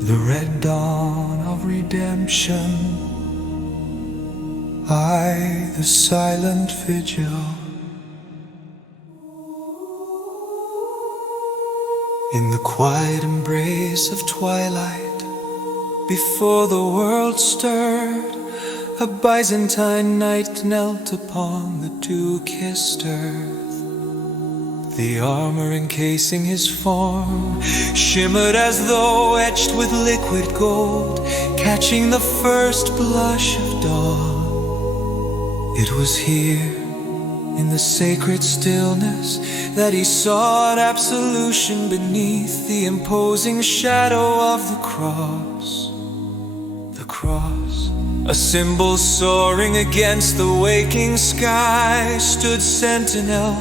the red dawn of redemption. I, the silent vigil, in the quiet embrace of twilight, before the world stirred, a Byzantine knight knelt upon the dew-kissed earth. The armor encasing his form shimmered as though etched with liquid gold, catching the first blush of dawn. It was here, in the sacred stillness, that he sought absolution beneath the imposing shadow of the cross. The cross, a symbol soaring against the waking sky, stood sentinel,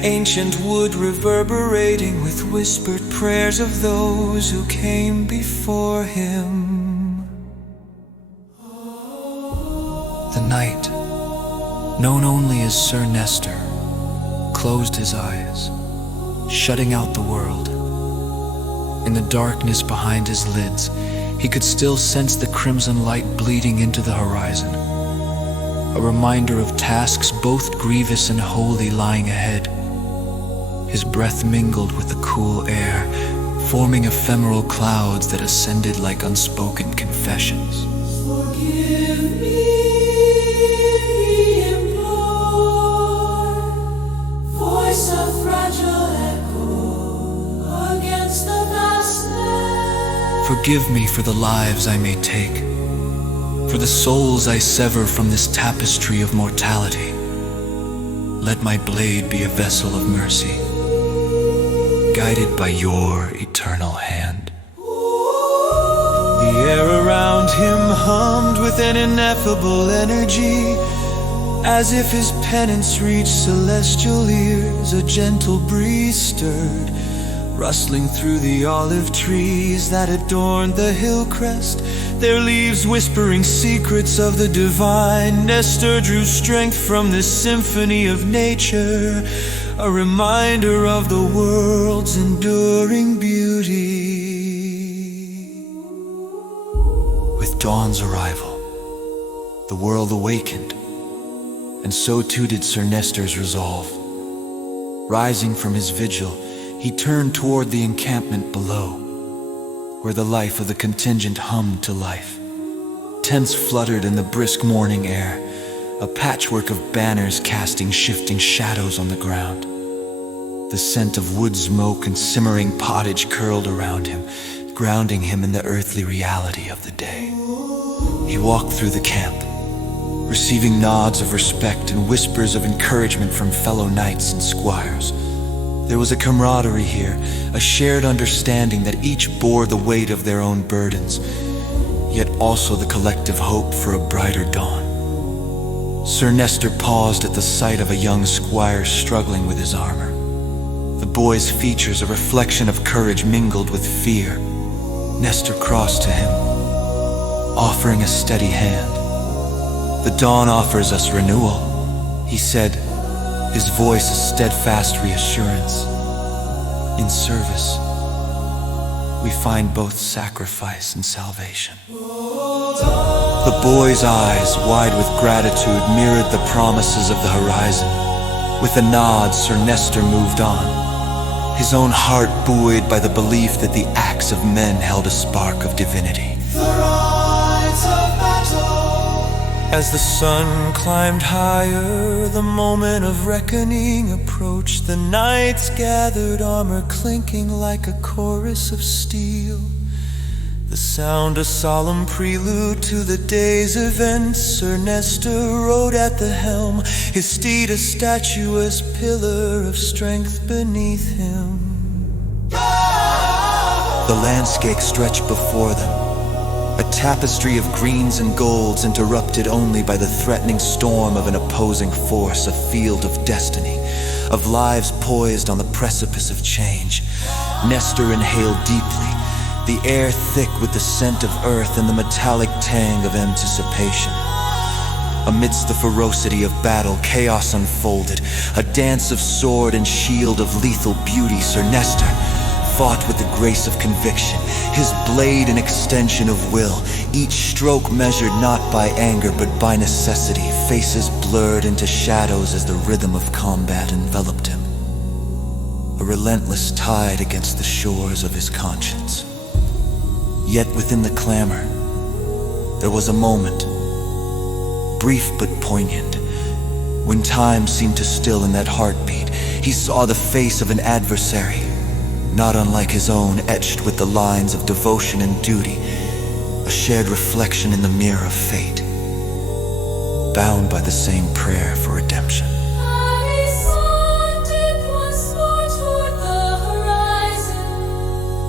ancient wood reverberating with whispered prayers of those who came before him. The night, known only as Sir Nestor, closed his eyes, shutting out the world. In the darkness behind his lids, he could still sense the crimson light bleeding into the horizon, a reminder of tasks both grievous and holy lying ahead. His breath mingled with the cool air, forming ephemeral clouds that ascended like unspoken confessions. Forgive me, we implore, voice of fragile echo against the vastness. Forgive me for the lives I may take, for the souls I sever from this tapestry of mortality. Let my blade be a vessel of mercy, guided by your eternal hand. The air around him hummed with an ineffable energy, as if his penance reached celestial ears. A gentle breeze stirred, rustling through the olive trees that adorned the hill crest, their leaves whispering secrets of the divine. Nestor drew strength from this symphony of nature, a reminder of the world's enduring beauty. With dawn's arrival, the world awakened, and so too did Sir Nestor's resolve. Rising from his vigil, he turned toward the encampment below, where the life of the contingent hummed to life. Tents fluttered in the brisk morning air, a patchwork of banners casting shifting shadows on the ground. The scent of wood smoke and simmering pottage curled around him, grounding him in the earthly reality of the day. He walked through the camp, receiving nods of respect and whispers of encouragement from fellow knights and squires. There was a camaraderie here, a shared understanding that each bore the weight of their own burdens, yet also the collective hope for a brighter dawn. Sir Nestor paused at the sight of a young squire struggling with his armor. The boy's features a reflection of courage mingled with fear. Nestor crossed to him, offering a steady hand. "The dawn offers us renewal," he said, his voice a steadfast reassurance. "In service, we find both sacrifice and salvation." The boy's eyes, wide with gratitude, mirrored the promises of the horizon. With a nod, Sir Nestor moved on, his own heart buoyed by the belief that the acts of men held a spark of divinity. As the sun climbed higher, the moment of reckoning approached. The knights gathered, armor clinking like a chorus of steel, the sound a solemn prelude to the day's events. Sir Nestor rode at the helm, his steed a statuesque pillar of strength beneath him. The landscape stretched before them, a tapestry of greens and golds interrupted only by the threatening storm of an opposing force, a field of destiny, of lives poised on the precipice of change. Nestor inhaled deeply, the air thick with the scent of earth and the metallic tang of anticipation. Amidst the ferocity of battle, chaos unfolded, a dance of sword and shield of lethal beauty. Sir Nestor, fought with the grace of conviction, his blade an extension of will, each stroke measured not by anger but by necessity, faces blurred into shadows as the rhythm of combat enveloped him. A relentless tide against the shores of his conscience. Yet within the clamor, there was a moment, brief but poignant, when time seemed to still in that heartbeat. He saw the face of an adversary, not unlike his own, etched with the lines of devotion and duty, a shared reflection in the mirror of fate, bound by the same prayer for redemption.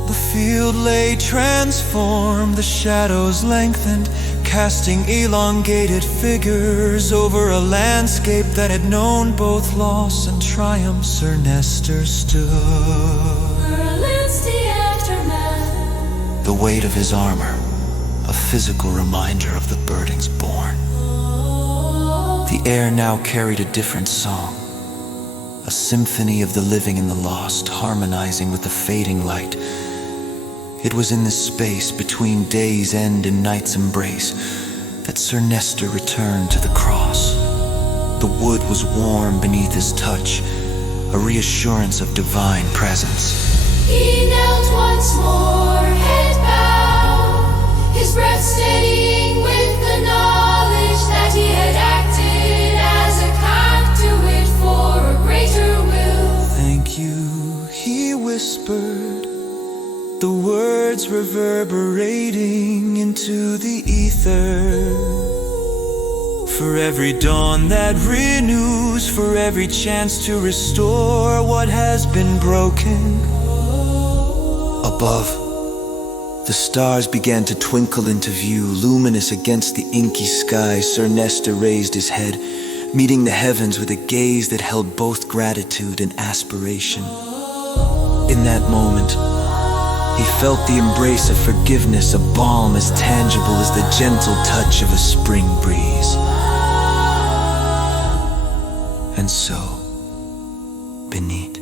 The field lay transformed, the shadows lengthened, casting elongated figures over a landscape that had known both loss and triumph. Sir Nestor stood, the weight of his armor, a physical reminder of the burdens borne. The air now carried a different song, a symphony of the living and the lost, harmonizing with the fading light. It was in this space between day's end and night's embrace that Sir Nestor returned to the cross. The wood was warm beneath his touch, a reassurance of divine presence. He knelt once more, head bowed, his breath steadying with the knowledge that he had acted as a conduit for a greater will. Thank you, he whispered, the words reverberating into the ether. For every dawn that renews, for every chance to restore what has been broken. Above, the stars began to twinkle into view, luminous against the inky sky. Sir Nestor raised his head, meeting the heavens with a gaze that held both gratitude and aspiration. In that moment, he felt the embrace of forgiveness, a balm as tangible as the gentle touch of a spring breeze. And so, beneath